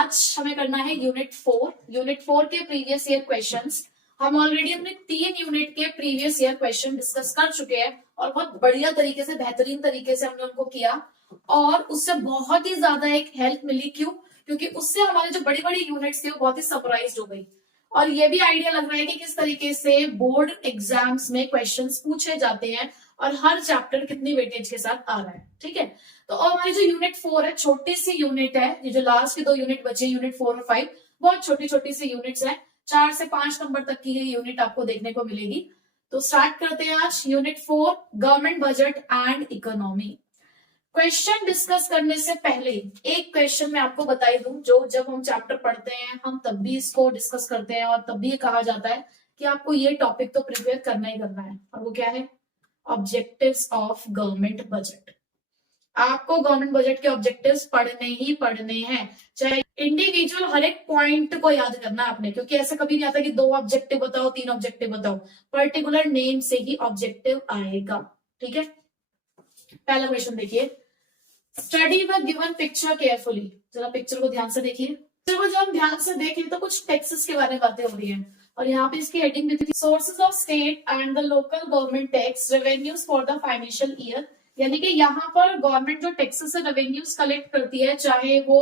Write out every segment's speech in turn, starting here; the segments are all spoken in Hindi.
आज हमें करना है यूनिट 4 के प्रीवियस ईयर क्वेश्चंस। हम ऑलरेडी अपने 3 यूनिट के प्रीवियस ईयर क्वेश्चन डिस्कस कर चुके हैं और बहुत बढ़िया तरीके से, बेहतरीन तरीके से हमने उनको किया और उससे बहुत ही ज्यादा एक हेल्प मिली। क्यों? क्योंकि उससे हमारे जो बड़ी बड़ी यूनिट्स थी वो बहुत ही सरप्राइज हो गई और ये भी आइडिया लग रहा है कि किस तरीके से बोर्ड एग्जाम्स में क्वेश्चंस पूछे जाते हैं और हर चैप्टर कितनी वेटेज के साथ आ रहा है। ठीक है, तो हमारी जो यूनिट 4 है, छोटी सी यूनिट है। ये जो लास्ट के 2 यूनिट बचे, यूनिट 4 और 5, बहुत छोटी छोटी सी यूनिट्स है। 4 से 5 नंबर तक की ये यूनिट आपको देखने को मिलेगी। तो स्टार्ट करते हैं आज unit 4, government budget and economy. Question discuss करने से पहले एक क्वेश्चन मैं आपको बताई दूं, जो जब हम चैप्टर पढ़ते हैं हम तब भी इसको डिस्कस करते हैं और तब भी ये कहा जाता है कि आपको ये टॉपिक तो प्रिपेयर करना ही करना है। और वो क्या है? Objectives of government budget. आपको गवर्नमेंट बजट के ऑब्जेक्टिव्स पढ़ने ही पढ़ने हैं, चाहे इंडिविजुअल हर एक पॉइंट को याद करना है आपने, क्योंकि ऐसा कभी नहीं आता कि 2 ऑब्जेक्टिव बताओ 3 ऑब्जेक्टिव बताओ, पर्टिकुलर नेम से ही ऑब्जेक्टिव आएगा। ठीक है, पहला क्वेश्चन देखिए, study the given picture carefully. जरा पिक्चर को ध्यान से देखिए। पिक्चर को जब हम ध्यान से देखें तो कुछ टैक्सेस के बारे में बातें हो रही हैं और यहाँ पे इसकी हेडिंग भी थी, sources of state and the local government tax revenues for the financial year. यानी कि यहाँ पर गवर्नमेंट जो टैक्सेस से रेवेन्यूज कलेक्ट करती है, चाहे वो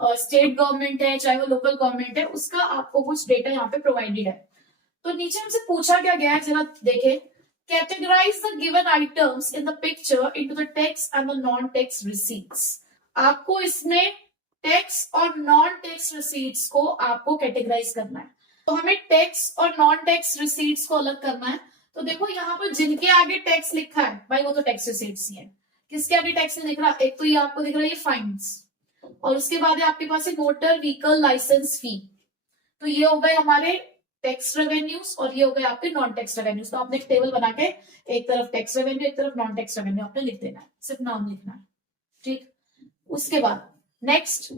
स्टेट गवर्नमेंट है चाहे वो लोकल गवर्नमेंट है, उसका आपको कुछ डेटा यहाँ पे प्रोवाइडेड है। तो नीचे हमसे पूछा क्या गया है, जरा देखे, categorize the given items in the picture into the tax and the non tax receipts. आपको इसमें टैक्स और नॉन टैक्स रिसीट्स को आपको कैटेगराइज करना है। तो हमें टैक्स और नॉन टैक्स रिसीट्स को अलग करना है। तो देखो यहाँ पर जिनके आगे टैक्स लिखा है भाई वो तो टैक्स रिसीट्स ही है। किसके आगे टैक्स नहीं दिख रहा? एक तो ये आपको दिख रहा है ये फाइन्स, और उसके बाद आपके पास है मोटर व्हीकल लाइसेंस फी। तो ये हो गए हमारे टैक्स रेवेन्यूज और ये हो गए आपके नॉन टैक्स रेवेन्यूज। तो आपने एक टेबल बना के एक तरफ टैक्स रेवेन्यू एक तरफ नॉन टैक्स रेवेन्यू आपने लिख देना है, सिर्फ नाम लिखना है। ठीक, उसके बाद next,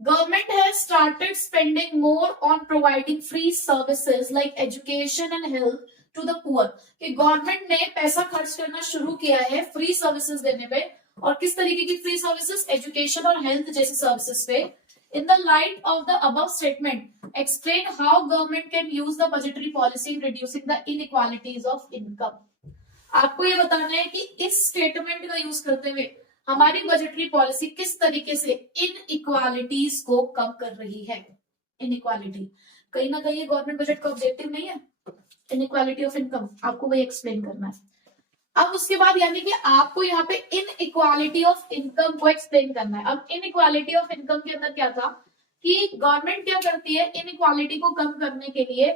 government has started spending more on providing free services like education and health to the poor। कि गवर्नमेंट ने पैसा खर्च करना शुरू किया है फ्री सर्विसेज देने पे, और किस तरीके की फ्री सर्विसेज? एजुकेशन और हेल्थ जैसी सर्विसेज पे। In the light of the above statement explain how government can use the budgetary policy in reducing the inequalities of income. आपको ये बताना है कि इस स्टेटमेंट का यूज करते हुए हमारी बजटरी पॉलिसी किस तरीके से इन इक्वालिटीज को कम कर रही है। इनइक्वालिटी कहीं ना कहीं गवर्नमेंट बजट का ऑब्जेक्टिव नहीं है, इनइक्वालिटी ऑफ इनकम, आपको वही एक्सप्लेन करना है। अब उसके बाद यानी कि आपको यहाँ पे इन इक्वालिटी ऑफ इनकम को एक्सप्लेन करना है। अब इन इक्वालिटी ऑफ इनकम के अंदर क्या था कि गवर्नमेंट क्या करती है, इन इक्वालिटी को कम करने के लिए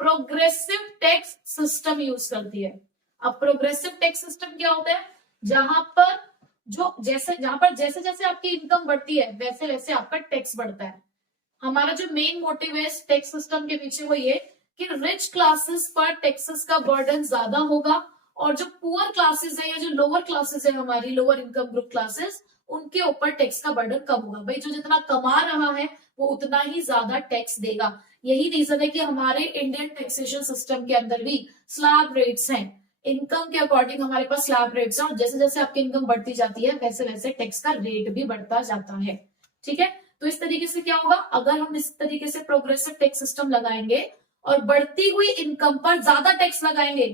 प्रोग्रेसिव टैक्स सिस्टम यूज करती है। अब प्रोग्रेसिव टैक्स सिस्टम क्या होता है? जहां पर जैसे जैसे आपकी इनकम बढ़ती है वैसे वैसे आपका टैक्स बढ़ता है। हमारा जो मेन मोटिव है इस टैक्स सिस्टम के पीछे वो ये कि रिच क्लासेस पर टैक्सेस का बर्डन ज्यादा होगा और जो पुअर क्लासेस है या जो लोअर क्लासेस है, हमारी लोअर इनकम ग्रुप क्लासेस, उनके ऊपर टैक्स का बर्डन कम होगा। भाई जो जितना कमा रहा है वो उतना ही ज्यादा टैक्स देगा। यही रीजन है कि हमारे इंडियन टैक्सेशन सिस्टम के अंदर भी स्लैब रेट्स हैं। इनकम के अकॉर्डिंग हमारे पास स्लैब रेट्स हैं और जैसे जैसे आपकी इनकम बढ़ती जाती है वैसे वैसे टैक्स का रेट भी बढ़ता जाता है। ठीक है, तो इस तरीके से क्या होगा, अगर हम इस तरीके से प्रोग्रेसिव टैक्स सिस्टम लगाएंगे और बढ़ती हुई इनकम पर ज्यादा टैक्स लगाएंगे,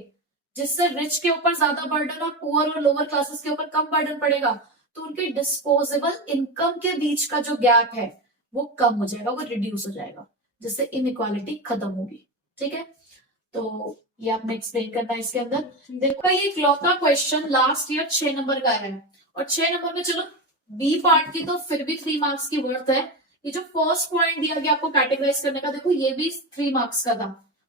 जिससे रिच के ऊपर ज्यादा बर्डन और पुअर और लोअर क्लासेस के ऊपर कम बर्डन पड़ेगा, तो उनके डिस्पोजेबल इनकम के बीच का जो गैप है वो कम हो जाएगा, वो रिड्यूस हो जाएगा, जिससे इनइक्वालिटी खत्म होगी। ठीक है, तो ये आपने एक्सप्लेन करना है इसके अंदर। देखो ये इकलौता क्वेश्चन लास्ट ईयर 6 नंबर का है और 6 नंबर में चलो बी पार्ट की तो फिर भी 3 मार्क्स की वर्थ है। ये जो फर्स्ट पॉइंट दिया गया आपको कैटेगराइज करने का, देखो ये भी 3 मार्क्स का था,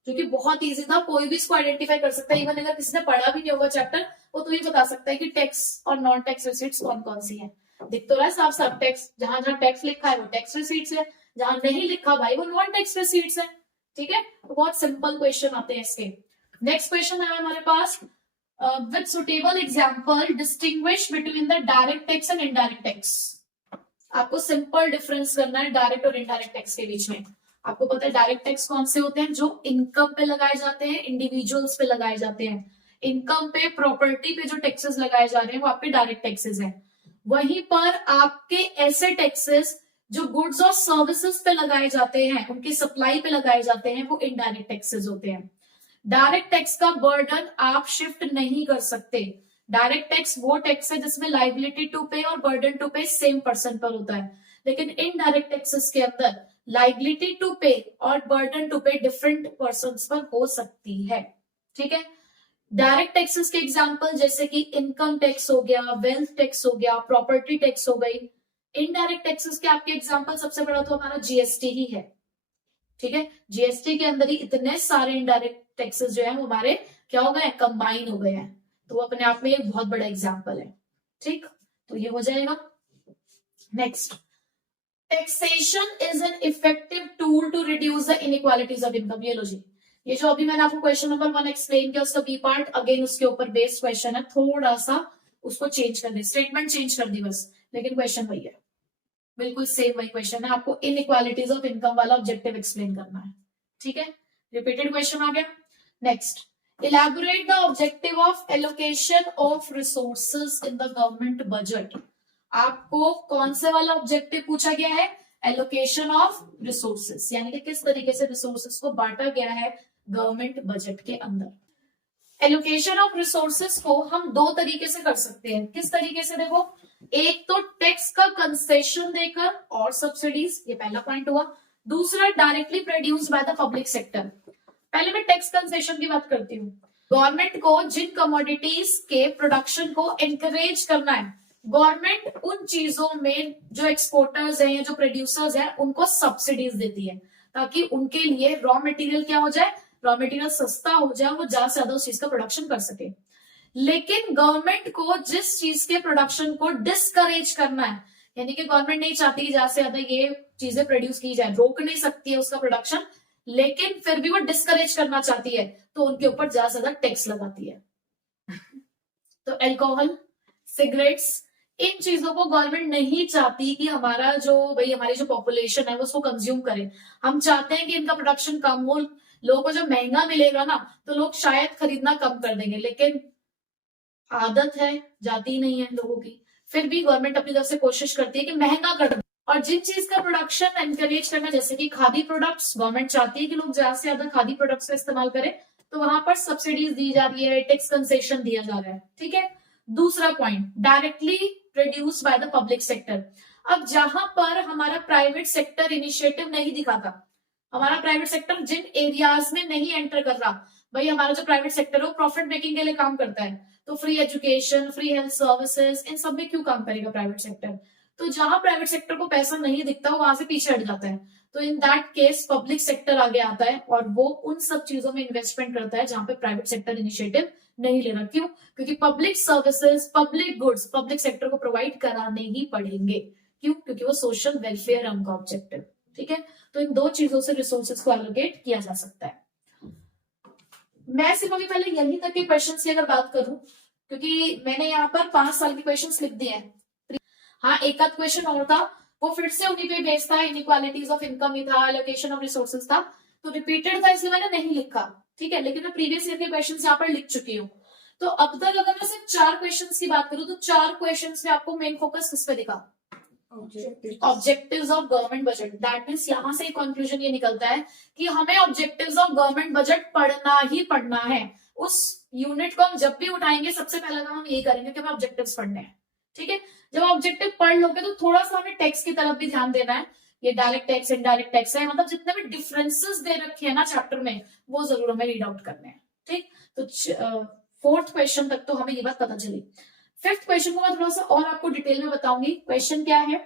जो कि बहुत इजी था, कोई भी इसको आइडेंटिफाई कर सकता है। इवन अगर किसी ने पढ़ा भी नहीं होगा चैप्टर, वो तो ये बता सकता है कि टैक्स और नॉन टैक्स रिसीट्स कौन कौन सी है। दिख तो रहा है साफ साफ, टैक्स जहां जहां टैक्स लिखा है वो टैक्स रिसीट्स है, जहां नहीं लिखा भाई वो नॉन टैक्स रिसीट्स है। ठीक है, तो बहुत सिंपल क्वेश्चन आते हैं इसके। नेक्स्ट क्वेश्चन है हमारे पास, with suitable example distinguish between the direct tax and indirect tax. आपको सिंपल डिफरेंस करना है डायरेक्ट और इनडायरेक्ट टैक्स के बीच में। आपको पता है डायरेक्ट टैक्स कौन से होते हैं? जो इनकम पे लगाए जाते हैं, इंडिविजुअल्स पे लगाए जाते हैं। इनकम पे, प्रॉपर्टी पे जो टैक्सेस लगाए जा रहे हैं वो आपके डायरेक्ट टैक्सेस हैं। वहीं पर आपके ऐसे टैक्सेस जो गुड्स और सर्विसेज पे लगाए जाते हैं, उनकी सप्लाई पे लगाए जाते हैं, वो इनडायरेक्ट टैक्सेस होते हैं। डायरेक्ट टैक्स का बर्डन आप शिफ्ट नहीं कर सकते। डायरेक्ट टैक्स वो टैक्स है जिसमें लाइबिलिटी टू पे और बर्डन टू पे सेम पर्सन पर होता है, लेकिन इनडायरेक्ट टैक्सेस के अंदर लाइबिलिटी टू पे और बर्डन टू पे डिफरेंट पर्सन पर हो सकती है। ठीक है, डायरेक्ट टैक्सेस के एग्जांपल जैसे कि इनकम टैक्स हो गया, वेल्थ टैक्स हो गया, प्रॉपर्टी टैक्स हो गई। इनडायरेक्ट टैक्सेस के आपके एग्जांपल सबसे बड़ा तो हमारा जीएसटी ही है। ठीक है, जीएसटी के अंदर ही इतने सारे इनडायरेक्ट टैक्सेस जो है वो हमारे क्या हो गए, कंबाइन हो गए हैं, तो वो अपने आप में एक बहुत बड़ा एग्जाम्पल है। ठीक, तो ये हो जाएगा। Next, taxation is an effective tool to reduce the inequalities of income. ये लो जी, ये जो अभी मैंने आपको क्वेश्चन नंबर 1 एक्सप्लेन किया उसका बी पार्ट अगेन उसके ऊपर बेस्ड क्वेश्चन है, थोड़ा सा उसको चेंज कर दे, स्टेटमेंट चेंज कर दी बस, लेकिन क्वेश्चन वही है, बिल्कुल सेम वही क्वेश्चन है। आपको इनइक्वालिटीज ऑफ इनकम वाला ऑब्जेक्टिव एक्सप्लेन करना है। ठीक है, रिपीटेड क्वेश्चन आ गया। Next, elaborate the objective of allocation of resources in the government budget. आपको कौन से वाला ऑब्जेक्टिव पूछा गया है, एलोकेशन ऑफ रिसोर्सेज, यानी कि किस तरीके से रिसोर्सेज को बांटा गया है गवर्नमेंट बजट के अंदर। एलोकेशन ऑफ रिसोर्सेज को हम दो तरीके से कर सकते हैं। किस तरीके से, देखो, एक तो टैक्स का कंसेशन देकर और सब्सिडीज, ये पहला पॉइंट हुआ। दूसरा, directly produce by the public sector. पहले मैं टैक्स कंसेशन की बात करती हूँ। गवर्नमेंट को जिन कमोडिटीज के प्रोडक्शन को एनकरेज करना है, गवर्नमेंट उन चीजों में जो एक्सपोर्टर्स हैं या जो प्रोड्यूसर्स हैं उनको सब्सिडीज देती है, ताकि उनके लिए रॉ मटेरियल क्या हो जाए, रॉ मटेरियल सस्ता हो जाए, वो ज्यादा से ज्यादा उस चीज का प्रोडक्शन कर सके। लेकिन गवर्नमेंट को जिस चीज के प्रोडक्शन को डिस्करेज करना है, यानी कि गवर्नमेंट नहीं चाहती ज्यादा से ज्यादा ये चीजें प्रोड्यूस की जाए, रोक नहीं सकती है उसका प्रोडक्शन, लेकिन फिर भी वो डिस्करेज करना चाहती है, तो उनके ऊपर ज्यादा से ज्यादा टैक्स लगाती है। तो अल्कोहल, सिगरेट्स, इन चीजों को गवर्नमेंट नहीं चाहती कि हमारा जो हमारी जो पॉपुलेशन है वो उसको कंज्यूम करे। हम चाहते हैं कि इनका प्रोडक्शन कम हो, लोगों को जब महंगा मिलेगा ना तो लोग शायद खरीदना कम कर देंगे, लेकिन आदत है जाती नहीं है लोगों की, फिर भी गवर्नमेंट अपनी तरफ से कोशिश करती है कि महंगा कर दे। और जिन चीज का प्रोडक्शन एनकरेज करना, जैसे कि खादी प्रोडक्ट्स, गवर्नमेंट चाहती है कि लोग ज्यादा से ज्यादा खादी प्रोडक्ट्स का इस्तेमाल करें, तो वहां पर सब्सिडीज दी जा रही है, टैक्स कंसेशन दिया जा रहा है। ठीक है, दूसरा point, directly produce by the public sector. अब जहां पर हमारा प्राइवेट सेक्टर इनिशिएटिव नहीं दिखाता, हमारा प्राइवेट सेक्टर जिन एरियाज में नहीं एंटर कर रहा, भाई हमारा जो प्राइवेट सेक्टर है वो प्रॉफिट मेकिंग के लिए काम करता है, तो free education, free health services, इन सब में क्यों काम करेगा प्राइवेट सेक्टर। तो जहां प्राइवेट सेक्टर को पैसा नहीं दिखता वो वहां से पीछे हट जाता है, तो in that case public sector आगे आता है और वो उन सब चीजों में इन्वेस्टमेंट करता है जहां पे प्राइवेट सेक्टर इनिशिएटिव नहीं ले रहा। क्यों? क्योंकि public services, public goods public sector को प्रोवाइड कराने ही पड़ेंगे। क्यों? क्योंकि वो सोशल वेलफेयर है उनका ऑब्जेक्टिव। ठीक है, तो इन दो चीजों से रिसोर्सेज को एलोकेट किया जा सकता है। मैं सिर्फ अभी पहले यहीं तक के क्वेश्चंस की अगर बात करूं, क्योंकि मैंने यहाँ पर 5 साल के क्वेश्चंस लिख दिए हैं। हाँ, एक आध क्वेश्चन और था, वो फिर से उन्हीं पे बेस्ड था, इनइक्वालिटीज ऑफ इनकम ही था, एलोकेशन ऑफ रिसोर्सेज था, तो रिपीटेड था इसलिए मैंने नहीं लिखा। ठीक है, लेकिन मैं प्रीवियस ईयर के क्वेश्चन यहाँ पर लिख चुकी हूँ। तो अब तक अगर मैं सिर्फ 4 क्वेश्चन की बात करूं तो 4 क्वेश्चन में आपको मेन फोकस किस पे दिखा, objectives of government budget. That means यहां से कंक्लूजन ये निकलता है कि हमें ऑब्जेक्टिव्स ऑफ गवर्नमेंट बजट पढ़ना ही पढ़ना है। उस यूनिट को हम जब भी उठाएंगे सबसे पहला काम हम यही करेंगे कि हमें ऑब्जेक्टिव्स पढ़ने हैं। ठीक है, जब ऑब्जेक्टिव पढ़ लोगे तो थोड़ा सा हमें टैक्स की तरफ भी ध्यान देना है। ये डायरेक्ट टैक्स, इनडायरेक्ट टैक्स है, मतलब जितने भी डिफरेंसेस दे रखे हैं ना चैप्टर में, वो जरूर हमें रीड आउट करने हैं। ठीक, तो 4th क्वेश्चन तक तो हमें ये बात पता चली। 5th क्वेश्चन को मैं थोड़ा सा और आपको डिटेल में बताऊंगी। क्वेश्चन क्या है,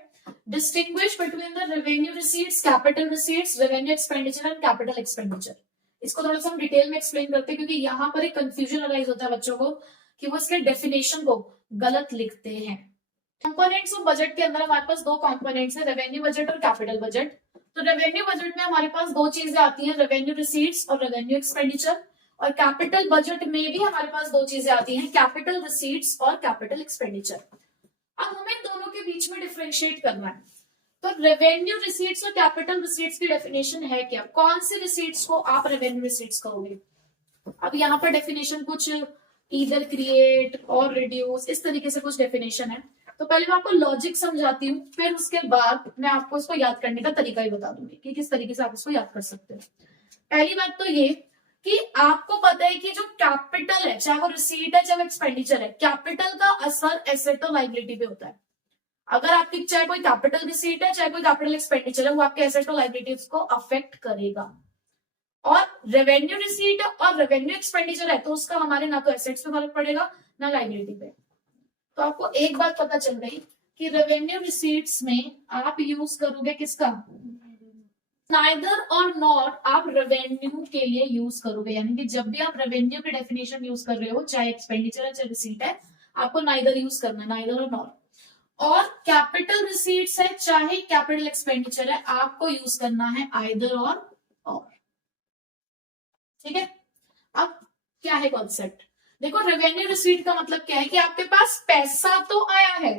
distinguish between the revenue receipts, capital receipts, revenue expenditure and capital expenditure. इसको थोड़ा सा हम डिटेल में एक्सप्लेन करते हैं, क्योंकि यहाँ पर एक कंफ्यूजन अराइज होता है बच्चों को कि वो इसके डेफिनेशन को गलत लिखते हैं। कंपोनेंट्स ऑफ बजट के अंदर हमारे पास 2 कंपोनेंट्स है, रेवेन्यू बजट और कैपिटल बजट। तो रेवेन्यू बजट में हमारे पास 2 चीजें आती हैं, रेवेन्यू रिसीट्स और रेवेन्यू एक्सपेंडिचर। और कैपिटल बजट में भी हमारे पास 2 चीजें आती हैं, कैपिटल रिसीट्स और कैपिटल एक्सपेंडिचर। अब हमें दोनों के बीच में डिफरेंशिएट करना है। तो रेवेन्यू रिसीट्स और कैपिटल रिसीट्स की डेफिनेशन है क्या, कौन सी रिसीट्स को आप रेवेन्यू रिसीट्स कहोगे। अब यहाँ पर डेफिनेशन कुछ ईदर क्रिएट और रिड्यूस, इस तरीके से कुछ डेफिनेशन है। तो पहले मैं आपको लॉजिक समझाती हूँ, फिर उसके बाद मैं आपको इसको याद करने का तरीका ही बता दूंगी कि किस तरीके से आप इसको याद कर सकते हो। पहली बात तो ये कि आपको पता है कि जो कैपिटल है, चाहे वो रिसीट है चाहे वो एक्सपेंडिचर है, कैपिटल का असर एसेट और लाइबिलिटी पे होता है। अगर आपकी चाहे कोई कैपिटल रिसीट है चाहे कोई कैपिटल एक्सपेंडिचर है, वो आपके एसेट और लाइबिलिटीज को अफेक्ट करेगा। और रेवेन्यू रिसीट और रेवेन्यू एक्सपेंडिचर है तो उसका हमारे ना तो एसेट्स पे फर्क पड़ेगा ना लाइबिलिटी पे। तो आपको एक बात पता चल गई कि रेवेन्यू रिसीट्स में आप यूज करोगे किसका, नाइदर और नॉर आप रेवेन्यू के लिए यूज करोगे। यानी कि जब भी आप रेवेन्यू की डेफिनेशन यूज कर रहे हो, चाहे एक्सपेंडिचर है चाहे रिसीट है, आपको नाइदर यूज करना है, नाइदर और नॉर। और कैपिटल रिसीट्स है चाहे कैपिटल एक्सपेंडिचर है, आपको यूज करना है आइदर और। ठीक है, अब क्या है कॉन्सेप्ट, देखो रेवेन्यू रिसीट का मतलब क्या है कि आपके पास पैसा तो आया है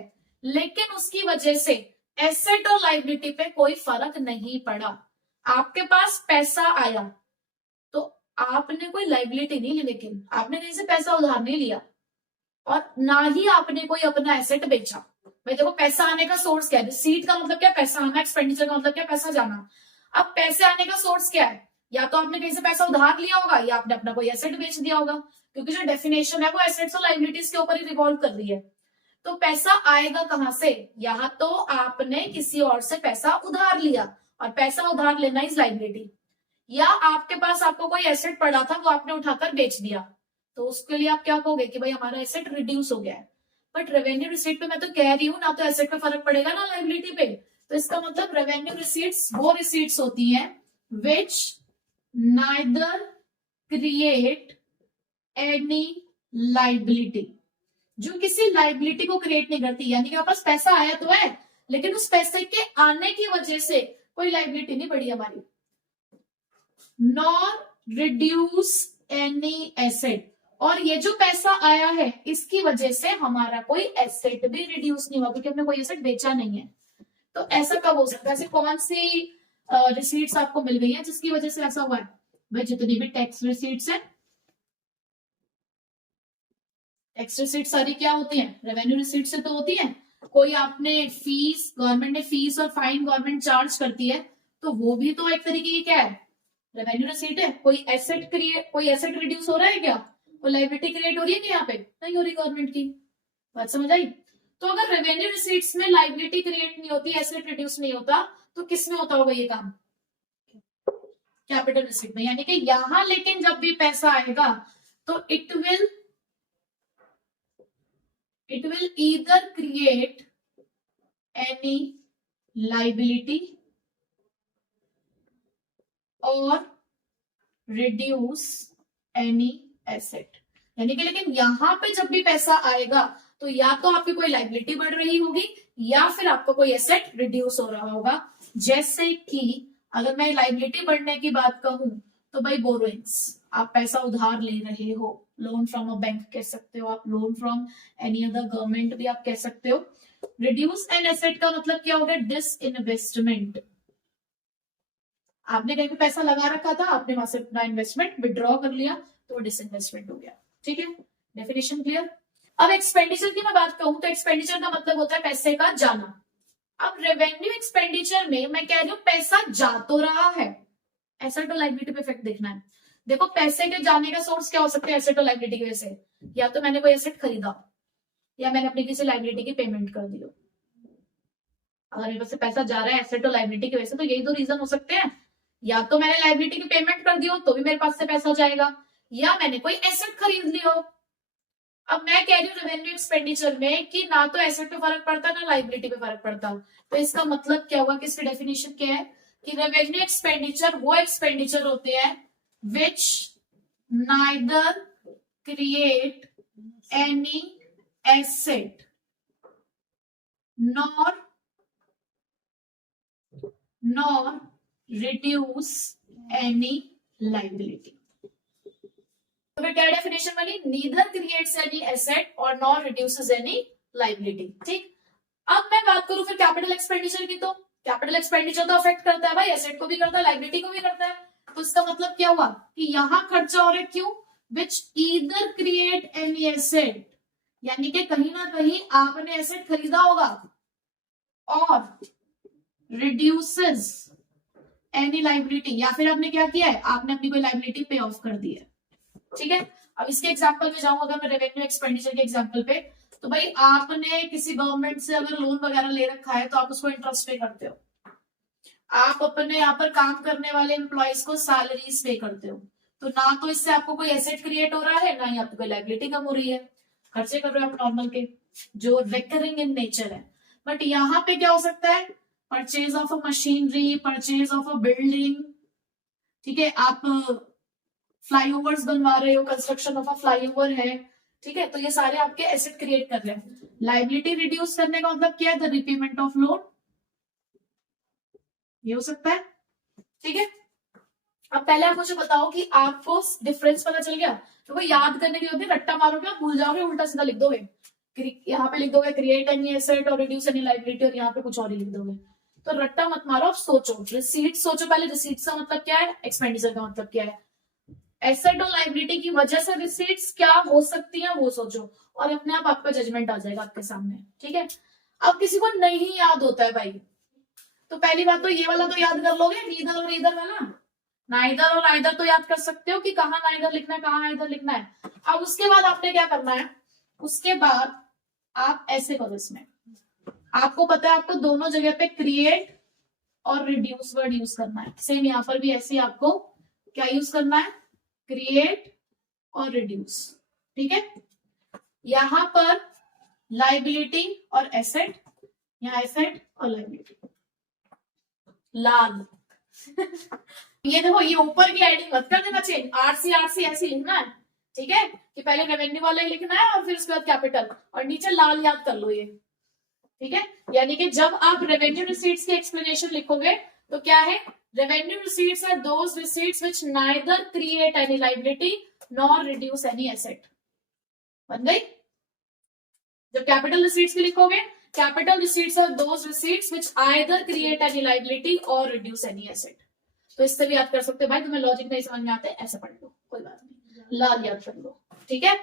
लेकिन उसकी वजह से एसेट और लाइबिलिटी पे कोई फर्क नहीं पड़ा। आपके पास पैसा आया तो आपने कोई लाइबिलिटी नहीं ली, लेकिन आपने कहीं से पैसा उधार नहीं लिया और ना ही आपने कोई अपना एसेट बेचा। भाई देखो, पैसा आने का सोर्स क्या है, रिसीट का मतलब क्या, पैसा आना, एक्सपेंडिचर का मतलब क्या, पैसा जाना। अब पैसे आने का सोर्स क्या है, या तो आपने कहीं से पैसा उधार लिया होगा या आपने अपना कोई एसेट बेच दिया होगा, क्योंकि जो डेफिनेशन है वो एसेट्स और लाइबिलिटीज के ऊपर ही रिवॉल्व कर रही है। तो पैसा आएगा कहां से, या तो आपने किसी और से पैसा उधार लिया और पैसा उधार लेना इज लाइबिलिटी, या आपके पास आपको कोई एसेट पड़ा था वो आपने उठाकर बेच दिया, तो उसके लिए आप क्या कहोगे कि भाई हमारा एसेट रिड्यूस हो गया है। बट रेवेन्यू रिसीट पे मैं तो कह रही हूँ ना तो एसेट पे फर्क पड़ेगा ना लाइबिलिटी पे। तो इसका मतलब रेवेन्यू रिसीट्स वो रिसीट्स होती हैं विच neither create any liability, जो किसी लाइबिलिटी को क्रिएट नहीं करती। यानी कि आपके पास पैसा आया तो है लेकिन उस पैसे के आने की वजह से कोई लाइबिलिटी नहीं बढ़ी हमारी। नॉर रिड्यूस एनी एसेट, और ये जो पैसा आया है इसकी वजह से हमारा कोई एसेट भी रिड्यूस नहीं हुआ क्योंकि हमने कोई एसेट बेचा नहीं है। तो ऐसा कब हो सकता है, ऐसे कौन सी रिसीट्स आपको मिल गई है जिसकी वजह से ऐसा हुआ है। भाई जितनी भी टैक्स रिसीट्स है, टैक्स रिसीट सारी क्या होती है, रेवेन्यू रिसीट से तो होती है। कोई आपने फीस, गवर्नमेंट ने फीस और फाइन गवर्नमेंट चार्ज करती है तो वो भी तो एक तरीके की क्या है, रेवेन्यू रिसीट है। कोई एसेट रिड्यूस हो रहा है क्या, कोई लाइबिलिटी क्रिएट हो रही है क्या, यहाँ पे नहीं हो रही गवर्नमेंट की। बात समझ आई। तो अगर रेवेन्यू रिसीट्स में लाइबिलिटी क्रिएट नहीं होती, एसेट रिड्यूस नहीं होता, तो किसमें होता होगा ये काम, कैपिटल रिसीट में। यानी कि यहां लेकिन जब भी पैसा आएगा तो it will either create any liability और रिड्यूस एनी एसेट। यानी कि लेकिन यहां पे जब भी पैसा आएगा तो या तो आपकी कोई लाइबिलिटी बढ़ रही होगी या फिर आपको कोई एसेट रिड्यूस हो रहा होगा। जैसे कि अगर मैं लाइबिलिटी बढ़ने की बात कहूं तो भाई बोरोइंग्स, आप पैसा उधार ले रहे हो, लोन फ्रॉम अ बैंक कह सकते हो आप, loan from any other government भी आप कह सकते हो। रिड्यूस एन एसेट का मतलब क्या हो गया, डिसइन्वेस्टमेंट। आपने कहीं पे पैसा लगा रखा था, आपने वहां से अपना इन्वेस्टमेंट विड्रॉ कर लिया तो वो डिसइन्वेस्टमेंट हो गया। ठीक है, डेफिनेशन क्लियर। अब एक्सपेंडिचर की मैं बात कहूं तो एक्सपेंडिचर का मतलब होता है पैसे का जाना। अब रेवेन्यू एक्सपेंडिचर में मैं कह रही हूं पैसा जा तो रहा है, एसेट और लाइबिलिटी पे इफेक्ट देखना है। देखो पैसे के जाने का सोर्स क्या हो सकता है, एसेट और लाइबिलिटी की वजह से, या तो मैंने कोई एसेट खरीदा या मैंने अपनी किसी लाइबिलिटी की पेमेंट कर दी हो। अगर मेरे पास से पैसा जा रहा है एसेट और लाइबिलिटी की वजह से, तो यही दो रीजन हो सकते हैं, या तो मैंने लाइबिलिटी की पेमेंट कर दी हो तो भी मेरे पास से पैसा जाएगा, या मैंने कोई एसेट खरीद ली हो। अब मैं कह रही हूँ रेवेन्यू एक्सपेंडिचर में कि ना तो एसेट पे फर्क पड़ता ना लाइबिलिटी पे फर्क पड़ता। तो इसका मतलब क्या हुआ कि इसकी डेफिनेशन क्या है कि रेवेन्यू एक्सपेंडिचर वो एक्सपेंडिचर होते हैं which neither create any asset nor reduce any liability। तो क्या डेफिनेशन बनी, नीदर क्रिएट्स एनी एसेट और नॉर रिड्यूसेस एनी लाइबिलिटी। ठीक, अब मैं बात करूं फिर कैपिटल एक्सपेंडिचर की, तो कैपिटल एक्सपेंडिचर तो अफेक्ट करता है भाई, एसेट को भी करता है लाइबिलिटी को भी करता है। तो इसका मतलब क्या हुआ कि यहां खर्चा हो रहा है, क्यों, विच ईदर क्रिएट एनी एसेट यानी कि कहीं ना कहीं आपने एसेट खरीदा होगा और रिड्यूसेस एनी लाइबिलिटी, या फिर आपने क्या किया है, आपने अपनी कोई लाइबिलिटी पे ऑफ कर दी है। ठीक है, अब इसके एग्जांपल पे जाऊं, अगर मैं रेवेन्यू एक्सपेंडिचर के एग्जांपल पे, तो भाई आपने किसी गवर्नमेंट से अगर लोन वगैरह ले रखा है तो आप उसको इंटरेस्ट पे करते हो, आप अपने यहाँ पर काम करने वाले एम्प्लॉयज को सैलरीज पे करते हो, तो ना तो इससे आपको कोई एसेट क्रिएट हो रहा है, ना ही आपको कोई लाइबिलिटी कम हो रही है, खर्चे कर रहे हो आप नॉर्मल के जो रिकरिंग इन नेचर है। बट यहाँ पे क्या हो सकता है, purchase of a machinery, purchase of a building, ठीक है, आप फ्लाईओवर्स बनवा रहे हो, कंस्ट्रक्शन ऑफ अ फ्लाईओवर है, ठीक है, तो ये सारे आपके एसेट क्रिएट कर रहे हैं। लाइबिलिटी रिड्यूस करने का मतलब क्या है, द रिपेमेंट ऑफ लोन, ये हो सकता है। ठीक है, अब पहले आप मुझे बताओ कि आपको डिफरेंस पता चल गया, तो वो याद करने के लिए रट्टा मारोगे, आप भूल जाओगे, उल्टा सीधा लिख दोगे, यहाँ पे लिख दोगे क्रिएट एनी एसेट और रिड्यूस एनी लाइबिलिटी, और यहाँ पे कुछ और ही लिख दोगे। तो रट्टा मत मारो, आप सोचो, रिसीट सोचो पहले, रिसीट का मतलब क्या है, एक्सपेंडिचर का मतलब क्या है, एसेट और लाइबिलिटी की वजह से रिसीट्स क्या हो सकती है वो सोचो, और अपने आप आपका जजमेंट आ जाएगा आपके सामने। ठीक है, अब किसी को नहीं याद होता है भाई, तो पहली बात तो ये वाला तो याद कर लोगे, नीदर और ईदर वाला, नाइदर और आइदर तो याद कर सकते हो कि कहाँ नाइदर लिखना है, कहाँ आइदर लिखना है। अब उसके बाद आपने क्या करना है, उसके बाद आप ऐसे करो, इसमें आपको पता है आपको दोनों जगह पे क्रिएट और रिड्यूस वर्ड यूज करना है, सेम यहां पर भी ऐसे आपको क्या यूज करना है, क्रिएट और रिड्यूस। ठीक है, यहां पर लाइबिलिटी और एसेट, यहाँ एसेट और लाइबिलिटी लाल ये देखो, ये ऊपर की हेडिंग मत कर देना, चेंज आरसी आरसी ऐसे लिखना है। ठीक है, कि पहले रेवेन्यू वाला ही लिखना है और फिर उसके बाद कैपिटल, और नीचे लाल याद कर लो ये। ठीक है, यानी कि जब आप रेवेन्यू रिसीट्स की एक्सप्लेनेशन लिखोगे तो क्या है, revenue receipts are those receipts which neither create any liability nor reduce any asset. बन गई। जब कैपिटल रिसीट्स की लिखोगे, capital receipts are those receipts which either create any liability और रिड्यूस एनी एसेट। तो इससे भी याद कर सकते हो भाई, तुम्हें लॉजिक नहीं समझ में आते ऐसे पढ़ लो, कोई बात नहीं, लाल याद कर लो। ठीक है,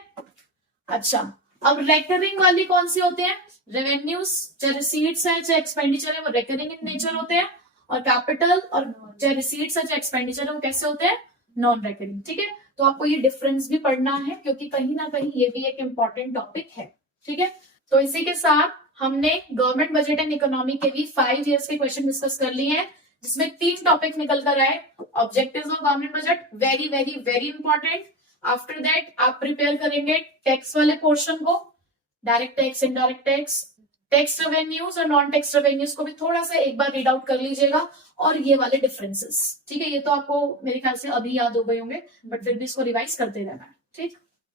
अच्छा, अब रेकरिंग वाली कौन सी होते हैं, रेवेन्यूज चाहे रिसीट्स है चाहे एक्सपेंडिचर है वो रेकरिंग इन नेचर होते हैं, और कैपिटल और चाहे रिसीट्स है चाहे एक्सपेंडिचर है वो कैसे होते हैं, नॉन रेकरिंग। ठीक है, तो आपको ये डिफरेंस भी पढ़ना है क्योंकि कहीं ना कहीं ये भी एक इंपॉर्टेंट टॉपिक है। ठीक है, तो इसी के साथ हमने गवर्नमेंट बजट एंड इकोनॉमी के भी 5 इयर्स के क्वेश्चन डिस्कस कर लिए हैं, जिसमें 3 टॉपिक निकल कर आए। Objectives of government budget very very very important. After that आप प्रिपेयर करेंगे टैक्स वाले पोर्शन को, direct tax, indirect tax, tax revenues और नॉन टैक्स रेवेन्यूज को भी थोड़ा सा एक बार रीड आउट कर लीजिएगा, और ये वाले डिफरेंसेस। ठीक है, ये तो आपको मेरे ख्याल से अभी याद हो गए होंगे, बट फिर भी इसको रिवाइज करते रहना है। ठीक।